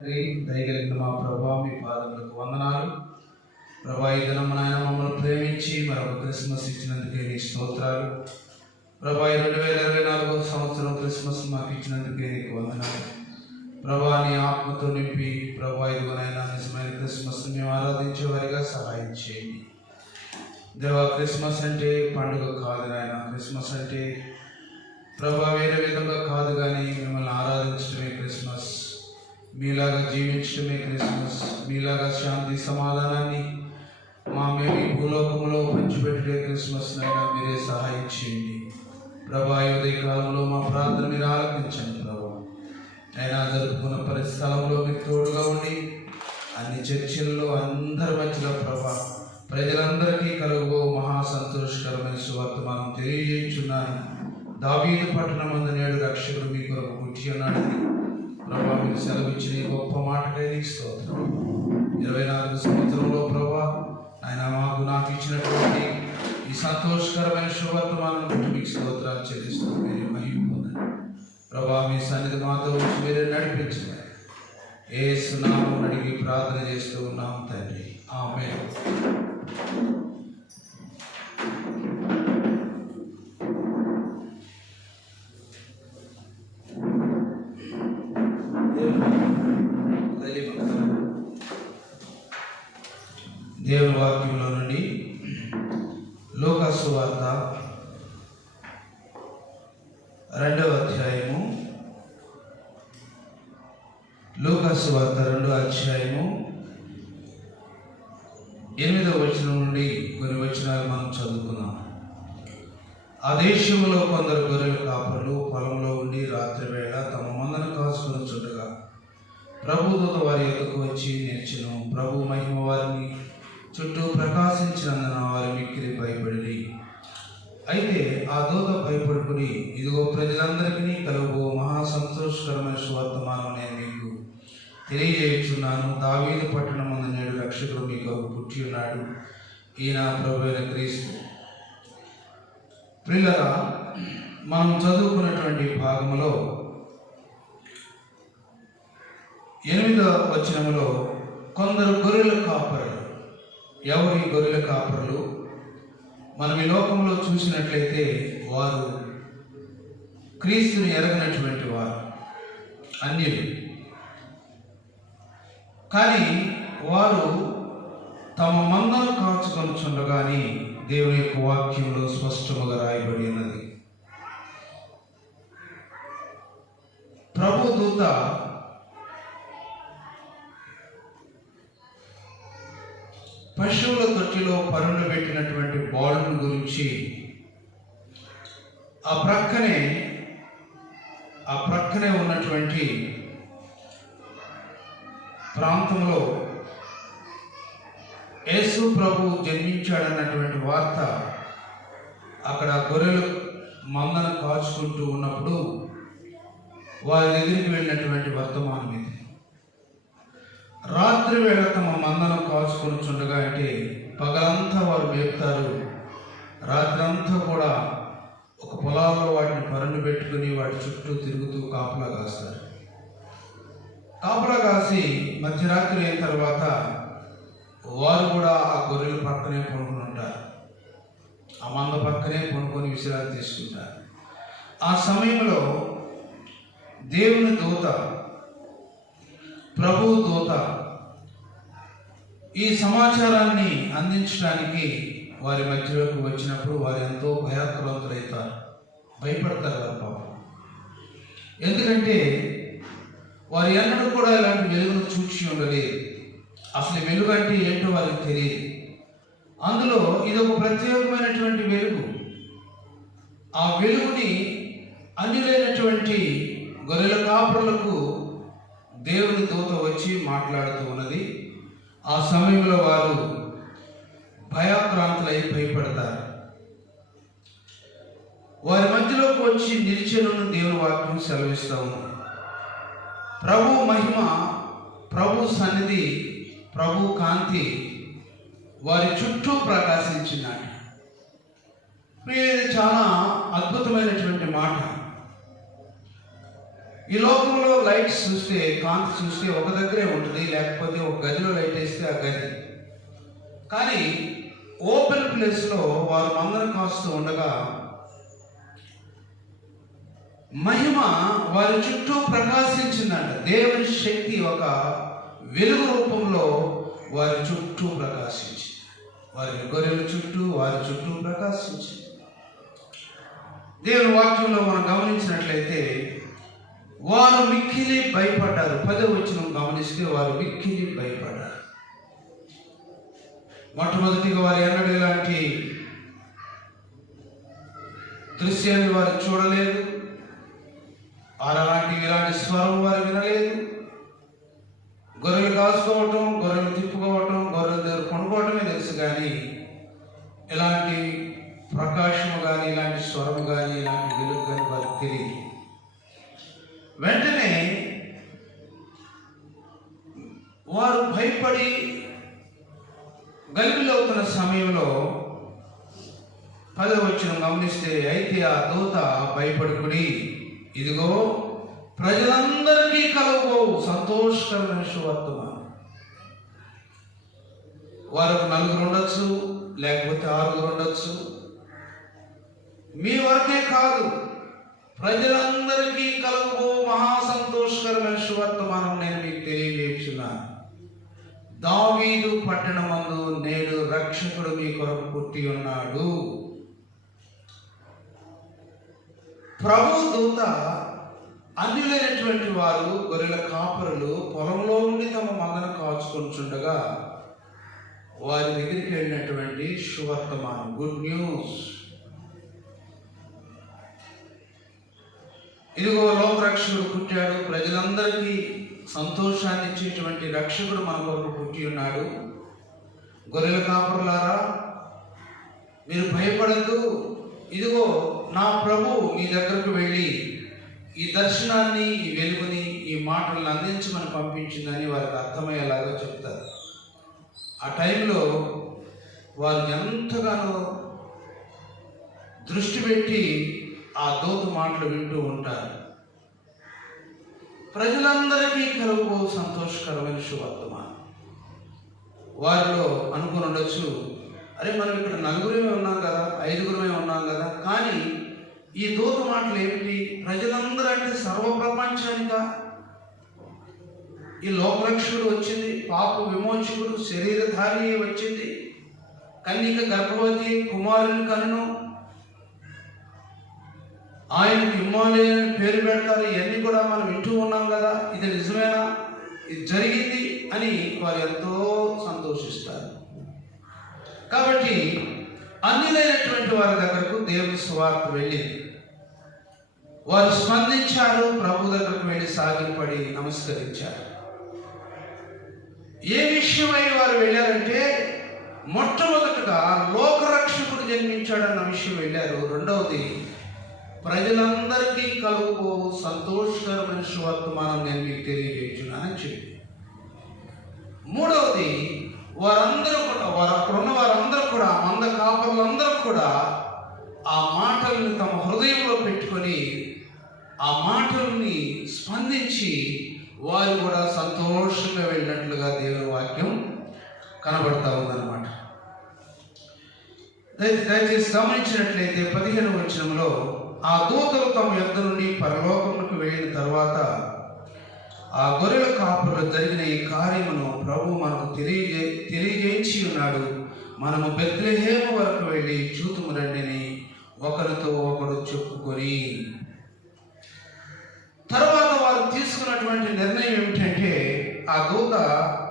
దయగలిగిన మా ప్రభా, మీ పాదములకు వందనాలు. ప్రభా, ఈ దినం నాయన మమ్మల్ని ప్రేమించి మరొక క్రిస్మస్ ఇచ్చినందుకే నీ స్తోత్రాలు. ప్రభా, 2024 సంవత్సరం క్రిస్మస్ మాకు ఇచ్చినందుకే నీకు వందనాలు. ప్రభా, నీ ఆత్మతో నింపి ప్రభా, ఇదిగోనైనా నిజమైన క్రిస్మస్ మేము ఆరాధించే వారిగా సహాయం చేయండి. దేవా, క్రిస్మస్ అంటే పండుగ కాదు నాయన. క్రిస్మస్ అంటే ప్రభా వేరే విధంగా కాదు, కానీ మిమ్మల్ని ఆరాధించడమే క్రిస్మస్. మీలాగా జీవించడమే క్రిస్మస్. మీలాగా శాంతి సమాధానాన్ని మేము ఈ భూలోకంలో పంచిపెట్టే క్రిస్మస్ నైనా మీరే సహాయం చేయండి. ప్రభా, ఉదయ కాలంలో మా ప్రార్థన మీరు ఆలకించండి. ప్రభా అయినా జరుపుకున్న పరిస్థలంలో మీరు తోడుగా ఉండి అన్ని చర్చల్లో అందరి మధ్యలో ప్రభా ప్రజలందరికీ కలుగు మహా సంతోషకరమైన సువర్తమానం తెలియజేయుచున్నాను. దావీదు పట్టణమందు నేడు రక్షకుడు మీ కొరకు పుట్టి ఉన్నాడు. ప్రభా, మీరు సెలవిచ్చిన గొప్ప మాటకై నీకు స్తోత్రం. 24 సంవత్సరంలో ప్రభా ఆయన నాకు ఇచ్చినటువంటి ఈ సంతోషకరమైన శుభవర్తమానం బట్టి మీకు స్తోత్రాలు చెల్లిస్తూ మీరు మహిమ పొందండి. ప్రభా, మీ సన్నిధి మాతో వచ్చి మీరే నడిపించండి. యేసు నామమున అడిగి ప్రార్థన చేస్తూ ఉన్నాం తండ్రి, ఆమేన్. దేవుని వాక్యంలో నుండి లూకా సువార్త 2వ అధ్యాయము, లూకా సువార్త 2వ అధ్యాయము 8వ వచనం నుండి కొన్ని వచనాలు మనం చదువుకున్నాం. ఆ దేశంలో కొందరు గొర్రెల కాపరులు పొలంలో ఉండి రాత్రి వేళ తమ మందను కాసుకొని చుట్టగా ప్రభుదూత వారి యొద్దకు వచ్చి నిలిచెను. ప్రభు మహిమ వారిని చుట్టూ ప్రకాశించినందున వారు మిక్కిలి భయపడి, అయితే ఆ దూత భయపడుకుని, ఇదిగో ప్రజలందరికీ కలుగు మహా సంతోషకరమైన సువర్తమానం నేను మీకు తెలియజేయుచున్నాను. దావీదు పట్టణమందు నేడు రక్షకుడు మీ కొరకు పుట్టి ఉన్నాడు. ఈయన ప్రభువైన క్రీస్తు. ప్రియులారా, మనం చదువుకున్నటువంటి భాగంలో 8వ వచనములో కొందరు గొర్రెల కాపరులు. ఎవరు ఈ గొర్రెల కాపరులు? మనం ఈ లోకంలో చూసినట్లయితే వారు క్రీస్తుని ఎరగనటువంటి వారు, అన్యులు. కానీ వారు తమ మందను కాచుకొనుచుండగానే దేవుని యొక్క వాక్యంలో స్పష్టముగా రాయబడి ఉన్నది. ప్రభు దూత పశువుల తొట్టిలో పరుండు పెట్టినటువంటి బాలుని గురించి ఆ ప్రక్కనే ఉన్నటువంటి ప్రాంతంలో యేసు ప్రభు జన్మించాడన్నటువంటి వార్త అక్కడ గొర్రెలు మందను కాచుకుంటూ ఉన్నప్పుడు వారి దగ్గరికి వెళ్ళినటువంటి వర్తమానం ఇది. రాత్రి వేళ తమ మందను కాచుకొని చుండగా, అంటే పగలంతా వారు మేపుతారు, రాత్రంతా కూడా ఒక పొలాల్లో వాటిని పరుండు పెట్టుకుని వాటి చుట్టూ తిరుగుతూ కాపలా కాస్తారు. కాపలా కాసి మధ్యరాత్రి అయిన తర్వాత వారు కూడా ఆ గొర్రెల పక్కనే పడుకుని ఉంటారు. ఆ మంద పక్కనే పడుకొని విశ్రాంతి తీసుకుంటారు. ఆ సమయంలో దేవుని దూత, ప్రభు దూత ఈ సమాచారాన్ని అందించడానికి వారి మధ్యలోకి వచ్చినప్పుడు వారు ఎంతో భయాక్రాంతులవుతారు, భయపడతారు వారు పాపం. ఎందుకంటే వారు ఎన్నడూ కూడా ఇలాంటి వెలుగును చూచి ఉండలేదు. అసలు వెలుగు అంటే ఏంటో వారికి తెలియదు. అందులో ఇది ఒక ప్రత్యేకమైనటువంటి వెలుగు. ఆ వెలుగుని అన్యులైనటువంటి గొర్రెల కాపరులకు దేవుని దూత వచ్చి మాట్లాడుతూ ఉన్నది. ఆ సమయంలో వారు భయాక్రాంతులై భయపడతారు. వారి మధ్యలోకి వచ్చి నిలిచెను దేవుని వాక్యం సెలవిస్తూ ఉంది. ప్రభు మహిమ, ప్రభు సన్నిధి, ప్రభు కాంతి వారి చుట్టూ ప్రకాశించినాడు. ఇది చాలా అద్భుతమైనటువంటి మాట. ఈ లోకంలో లైట్స్ చూస్తే, కాంతి చూస్తే ఒక దగ్గరే ఉంటుంది, లేకపోతే ఒక గదిలో లైట్ వేస్తే ఆ గది. కానీ ఓపెన్ ప్లేస్లో వారు మందను కాస్తూ ఉండగా మహిమ వారి చుట్టూ ప్రకాశించిందంట. దేవుని శక్తి ఒక వెలుగు రూపంలో వారి చుట్టూ ప్రకాశించింది. వారి గొర్రెల చుట్టూ, వారి చుట్టూ ప్రకాశించింది. దేవుని వాక్యంలో మనం గమనించినట్లయితే వారు మిక్కిలి భయపడ్డారు. 10వ వచనం గమనిస్తే వారు మిక్కిలి భయపడ్డారు. మొట్టమొదటిగా వారు ఎన్నడూ ఇలాంటి దృశ్యాన్ని వారు చూడలేదు. ఇలాంటి స్వరం వారు వినలేదు. గొర్రెలు కాసుకోవటం, గొర్రెలు తిప్పుకోవటం, గొర్రెల దగ్గర కొనుక్కోవటమే తెలుసు, కానీ ఇలాంటి ప్రకాశము కానీ, ఇలాంటి స్వరము కానీ, ఇలాంటి వెలుగు కానీ వారికి తెలియదు. వెంటనే వారు భయపడి గలిబిలవుతున్న సమయంలో 10వ వచనం గమనిస్తే, అయితే ఆ దూత భయపడుకుడి, ఇదిగో ప్రజలందరికీ కలగబోవు సంతోషకరమైన శుభవర్తమానం. వారికి 4 ఉండొచ్చు, లేకపోతే 6 ఉండొచ్చు. మీ వరకే కాదు, ప్రజలందరికీ కలగబో మహా సంతోషకరమైన శుభవర్తమానం నేను మీకు తెలియజేస్తున్నాను. దావీదు పట్టణమందు నేడు రక్షకుడు మీ కొరకు పుట్టి ఉన్నాడు. ప్రభు దూత అన్యులైనటువంటి వారు, గొర్రెల కాపరులు పొలంలో నుండి తమ మందను కాచుకొనిచుండగా వారి దగ్గరికి వెళ్ళినటువంటి శుభవర్తమానం, గుడ్ న్యూస్. ఇదిగో లోకరక్షకుడు పుట్టాడు, ప్రజలందరికీ సంతోషాన్ని ఇచ్చేటువంటి రక్షకుడు మన కొరకు పుట్టి ఉన్నాడు. గొర్రెల కాపరులారా, మీరు భయపడద్దు. ఇదిగో నా ప్రభు మీ దగ్గరకు వెళ్ళి ఈ దర్శనాన్ని, ఈ వెలుగుని, ఈ మాటలను అందించమని పంపించిందని వారికి అర్థమయ్యేలాగా చెప్తారు. ఆ టైంలో వారు ఎంతగానో దృష్టి పెట్టి ఆ దూత మాటలు వింటూ ఉంటారు. ప్రజలందరికీ కలుగు సంతోషకరమైన శుభవర్తమానం. వారిలో అనుకుని ఉండొచ్చు, అరే మనం ఇక్కడ 4 ఉన్నాం కదా, 5 ఉన్నాం కదా, కానీ ఈ దూత మాటలు ఏమిటి? ప్రజలందరూ అంటే సర్వప్రపంచానికా? ఈ లోకరక్షకుడు వచ్చింది, పాప విమోచకుడు శరీరధారి వచ్చింది, కన్యక గర్భవతి కుమారుని కన్ను, ఆయనకు ఇమ్మానుయేలు అని పేరు పెడతారు. ఇవన్నీ కూడా మనం వింటూ ఉన్నాం కదా, ఇది నిజమేనా, ఇది జరిగింది అని వారు ఎంతో సంతోషిస్తారు. కాబట్టి అన్యులైనటువంటి వారి దగ్గరకు దేవుని సువార్త వెళ్ళింది. వారు స్పందించారు, ప్రభు దగ్గరకు వెళ్ళి సాగిలపడి నమస్కరించారు. ఏ విషయమై వారు వెళ్ళారంటే, మొట్టమొదటిగా లోకరక్షకుడు జన్మించాడన్న విషయం వెళ్ళారు. రెండవది, ప్రజలందరికీ కలుగు సంతోషకరమైన శుభవర్తమానం నేను మీకు తెలియజేస్తున్నానని చెప్పి, మూడవది, వారందరూ కూడా, వారు అక్కడ ఉన్న వారందరూ కూడా, మంద కాపరులందరూ కూడా ఆ మాటలను తమ హృదయంలో పెట్టుకొని ఆ మాటల్ని స్పందించి వారు కూడా సంతోషంగా వెళ్ళినట్లుగా దేవుని వాక్యం కనబడతా ఉందన్నమాట. దయచేసి గమనించినట్లయితే 15వ వచనంలో, ఆ దూతలు తమ యొద్ద నుండి పరలోకమునకు వెళ్ళిన తర్వాత ఆ గొర్రెల కాపులు జరిగిన ఈ కార్యమును ప్రభు మనకు తెలియజేయించి ఉన్నాడు. మనము బెత్లెహేము వరకు వెళ్ళి చూతుము రండిని ఒకరితో ఒకడు చెప్పుకొని. తర్వాత వారు తీసుకున్నటువంటి నిర్ణయం ఏమిటంటే, ఆ దూత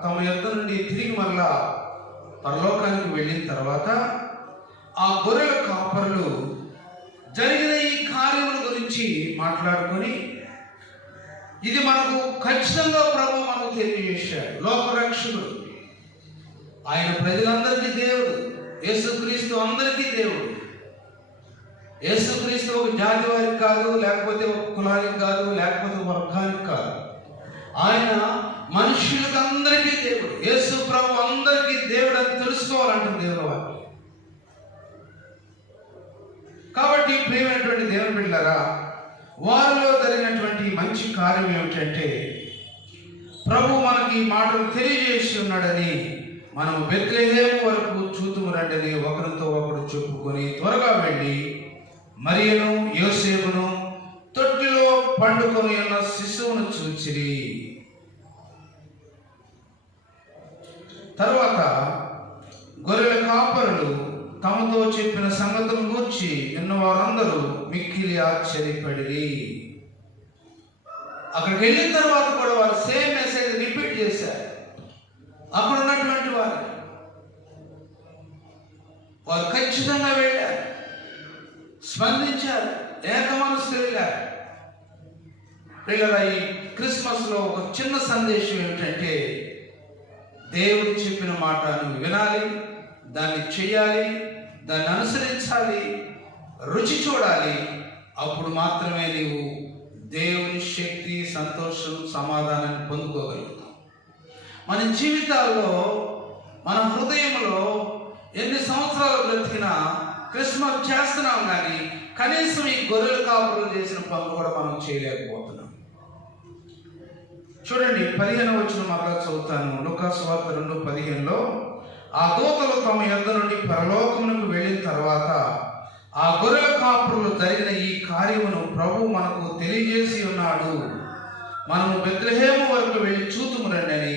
తమ యొద్ద నుండి తిరిగి మరలా పరలోకానికి వెళ్ళిన తర్వాత ఆ గొర్రెల కాపరులు జరిగిన ఈ కార్యముల గురించి మాట్లాడుకొని, ఇది మనకు ఖచ్చితంగా ప్రభు మనకు తెలియజేశాడు. లోకరక్షకుడు ఆయన ప్రజలందరికీ దేవుడు. యేసుక్రీస్తు అందరికీ దేవుడు. యేసుక్రీస్తు ఒక జాతి వారికి కాదు, లేకపోతే ఒక కులానికి కాదు, లేకపోతే వర్గానికి కాదు. ఆయన మనుషులకు అందరికీ దేవుడు. యేసు ప్రభు అందరికీ దేవుడు అని తెలుసుకోవాలంటుంది దేవుని వాక్యం. కాబట్టి ప్రియమైనటువంటి దేవుని బిడ్డలారా, వారిలో జరిగినటువంటి మంచి కార్యం ఏమిటంటే, ప్రభు మనకి ఈ మాటలు తెలియజేసి ఉన్నాడని మనము బెత్లెహేము వరకు చూతుము రండని ఒకరితో ఒకరు చెప్పుకొని త్వరగా వెళ్ళి మరియను యోసేపును తొట్టిలో పండుకొని ఉన్న శిశువును చూచిరి. తరువాత గొర్రెల కాపరులు తమతో చెప్పిన సంగతులను గూర్చి విన్న వారందరూ మిక్కిలి ఆశ్చర్యపడిరి. అక్కడికి వెళ్ళిన తర్వాత కూడా వారు సేమ్ మెసేజ్ రిపీట్ చేశారు. అక్కడ ఉన్నటువంటి వారు ఖచ్చితంగా వెళ్ళారు, స్పందించారు, ఏక మనసు వెళ్ళారు. పిల్లల ఈ క్రిస్మస్లో ఒక చిన్న సందేశం ఏమిటంటే, దేవుడు చెప్పిన మాట నువ్వు వినాలి, దాన్ని చేయాలి, దాన్ని అనుసరించాలి, రుచి చూడాలి. అప్పుడు మాత్రమే నీవు దేవుని శక్తి, సంతోషం, సమాధానాన్ని పొందుకోగలుగుతావు. మన జీవితాల్లో, మన హృదయంలో ఎన్ని సంవత్సరాలు బ్రతికినా క్రిస్మస్ చేస్తున్నాం, కానీ కనీసం ఈ గొర్రెల కాపురులు చేసిన పనులు కూడా మనం చేయలేకపోతున్నాం. చూడండి, 15వ వచనం మరలా చదువుతాను. లూకా సువార్త 2:15లో ఆ దూతలు తమ యొద్ద నుండి పరలోకమునకు వెళ్ళిన తర్వాత ఆ గొర్రెల కాపురులు జరిగిన ఈ కార్యమును ప్రభు మనకు తెలియజేసి ఉన్నాడు. మనము బెత్లెహేము వరకు వెళ్ళి చూతుము రండి అని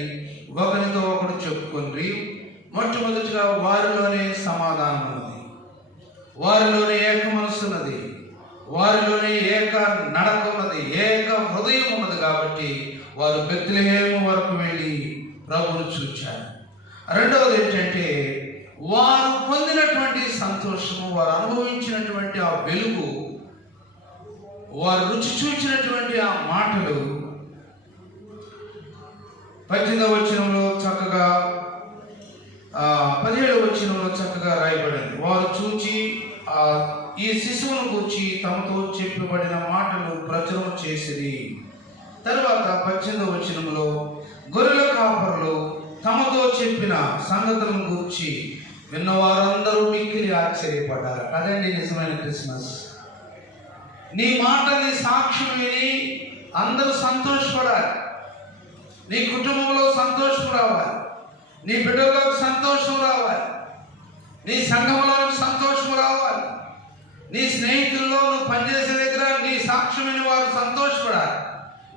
ఒకరితో ఒకడు చెప్పుకొని, మొట్టమొదటిగా వారిలోనే సమాధానం ఉన్నది, వారిలోనే ఏక మనస్సు ఉన్నది, వారిలోనే ఏక నడక ఉన్నది, ఏక హృదయం ఉన్నది. కాబట్టి వారు బెత్లెహేము వరకు వెళ్ళి ప్రభువును చూచారు. రెండవది ఏంటంటే, వారు పొందినటువంటి సంతోషము, వారు అనుభవించినటువంటి ఆ వెలుగు, వారు రుచి చూచినటువంటి ఆ మాటలు 18వ వచనంలో చక్కగా 17వ వచనంలో చక్కగా రాయబడింది. వారు చూచి ఈ శిశువును కూర్చి తమతో చెప్పబడిన మాటలు ప్రచురణ చేసిరి. తర్వాత 18వ వచనంలో గొర్రెల కాపరులు తమతో చెప్పిన సంగతులను గురించి విన్నవారందరూ మిక్కిలి ఆశ్చర్యపడ్డారు. అదండి నిజమైన క్రిస్మస్. నీ మాట, నీ సాక్ష్యం విని అందరూ సంతోషపడాలి. నీ కుటుంబంలో సంతోషం రావాలి, నీ బిడ్డలకు సంతోషం రావాలి, నీ సంఘంలో సంతోషం రావాలి, నీ స్నేహితుల్లో, నువ్వు పనిచేసే దగ్గర నీ సాక్ష్యం విని వారు సంతోషపడాలి.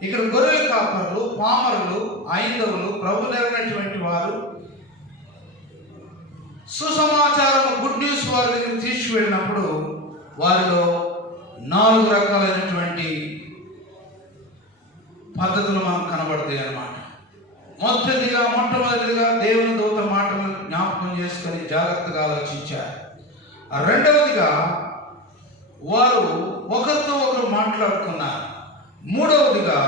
ఇక్కడ గొర్రెల కాపరులు, పామరులు, ఐందవులు, ప్రభు నెరగినటువంటి వారు సుసమాచారం, గుడ్ న్యూస్ వారి దగ్గర తీసుకువెళ్ళినప్పుడు వారిలో 4 రకాలైనటువంటి పద్ధతులు మనకు కనబడతాయి అన్నమాట. మొట్టమొదటిగా దేవుని దూత మాటలను జ్ఞాపకం చేసుకొని జాగ్రత్తగా ఆలోచించారు. రెండవదిగా వారు ఒకరితో ఒకరు మాట్లాడుకున్నారు. మూడవదిగా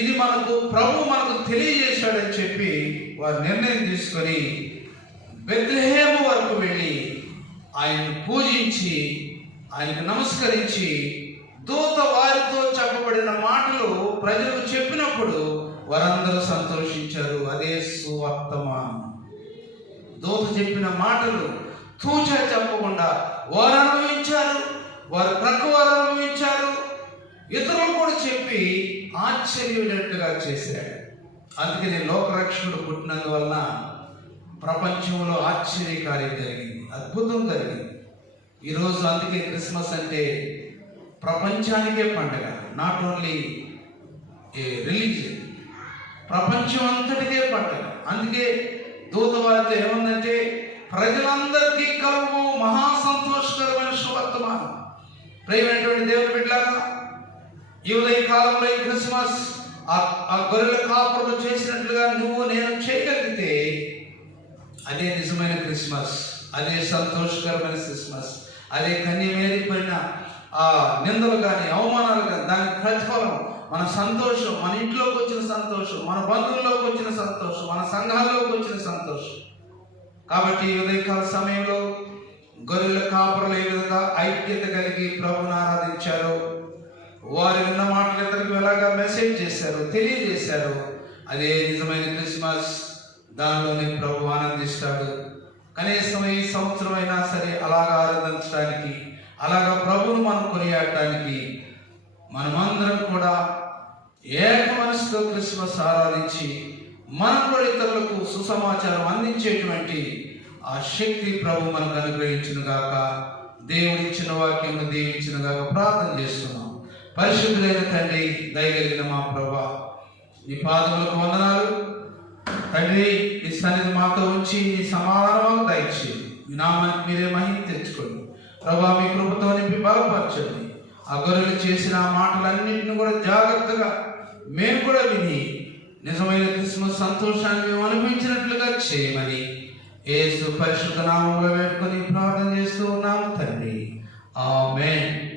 ఇది ప్రభు మనకు తెలియజేశాడని చెప్పి వారు నిర్ణయం తీసుకొని బెత్లెహేము వరకు వెళ్ళి ఆయన్ని పూజించి, ఆయనకు నమస్కరించి, దూత వారితో చెప్పబడిన మాటలు ప్రజలకు చెప్పినప్పుడు వారందరూ సంతోషించారు. అదే సువర్తమానం. దూత చెప్పిన మాటలు తూచా చెప్పకుండా వారు అనుభవించారు, వారి ప్రక్క వారు అనుభవించారు, ఇతరులు కూడా చెప్పి ఆశ్చర్యమైనట్టుగా చేశాడు. అందుకని లోకరక్షకుడు పుట్టినందువలన ప్రపంచంలో ఆశ్చర్యకార్యం జరిగింది, అద్భుతం జరిగింది. ఈరోజు అందుకే క్రిస్మస్ అంటే ప్రపంచానికే పండుగ, నాట్ ఓన్లీ ఏ రిలీజియన్, ప్రపంచం అంతటికే పండుగ. అందుకే దూత వారితో ఏముందంటే, ప్రజలందరికీ కలుగు మహా సంతోషకరమైన శుభవర్తమానం. ప్రియమైనటువంటి దేవుని బిడ్డలారా, ఈ ఉదయ కాలంలో ఈ క్రిస్మస్ ఆ గొర్రెల కాపురులు చేసినట్లుగా నువ్వు నేను చేయగలిగితే అదే నిజమైన క్రిస్మస్, అదే సంతోషకరమైన క్రిస్మస్, అదే కన్యమేరిపోయిన ఆ నిందలు కానీ, అవమానాలు కానీ, దానికి ప్రతిఫలం మన సంతోషం, మన ఇంట్లోకి వచ్చిన సంతోషం, మన బంధువుల్లోకి వచ్చిన సంతోషం, మన సంఘాల్లోకి వచ్చిన సంతోషం. కాబట్టి ఉదయకాల సమయంలో గొర్రెల కాపురులు ఏ విధంగా ఐక్యత కలిగి ప్రభుని ఆరాధించారో, వారు విన్న మాటలు ఇతరులకు ఎలాగా మెసేజ్ చేశారు, తెలియజేశారు, అదే నిజమైన క్రిస్మస్. దానిలోనే ప్రభు ఆనందిస్తాడు. కనీసం ఈ సంవత్సరం అయినా సరే అలాగా ఆరాధించడానికి, అలాగా ప్రభువును మనం కొనియాడటానికి మనమందరం కూడా ఏక మనసుతో క్రిస్మస్ ఆరాధించి మనం కూడా ఇతరులకు సుసమాచారం అందించేటువంటి ఆ శక్తి ప్రభు మనకు అనుగ్రహించును గాక. దేవుడు ఇచ్చిన వాక్యమును దీవించిన గాక. ప్రార్థన చేస్తున్నాం. పరిశుద్ధులైన తండ్రి, దయగలిగిన మా ప్రభా, నీ పాదములకు వందనాలు తండ్రి. నీ సన్నిధి మాతో ఉంచి నీ సమాధానం దయచేయండి. మీ నామానికి మీరే మహిమ తెచ్చుకోండి ప్రభా. మీ కృపతో నింపి బలపరచండి. ఆ గొర్రెలు చేసిన మాటలన్నింటినీ కూడా జాగ్రత్తగా మేము కూడా విని నిజమైన క్రిస్మస్ సంతోషాన్ని మేము అనుభవించినట్లుగా చేయమని యేసు పరిశుద్ధ నామములో వేడుకొని ప్రార్థన చేస్తూ ఉన్నాము తండ్రి. ఆమేన్.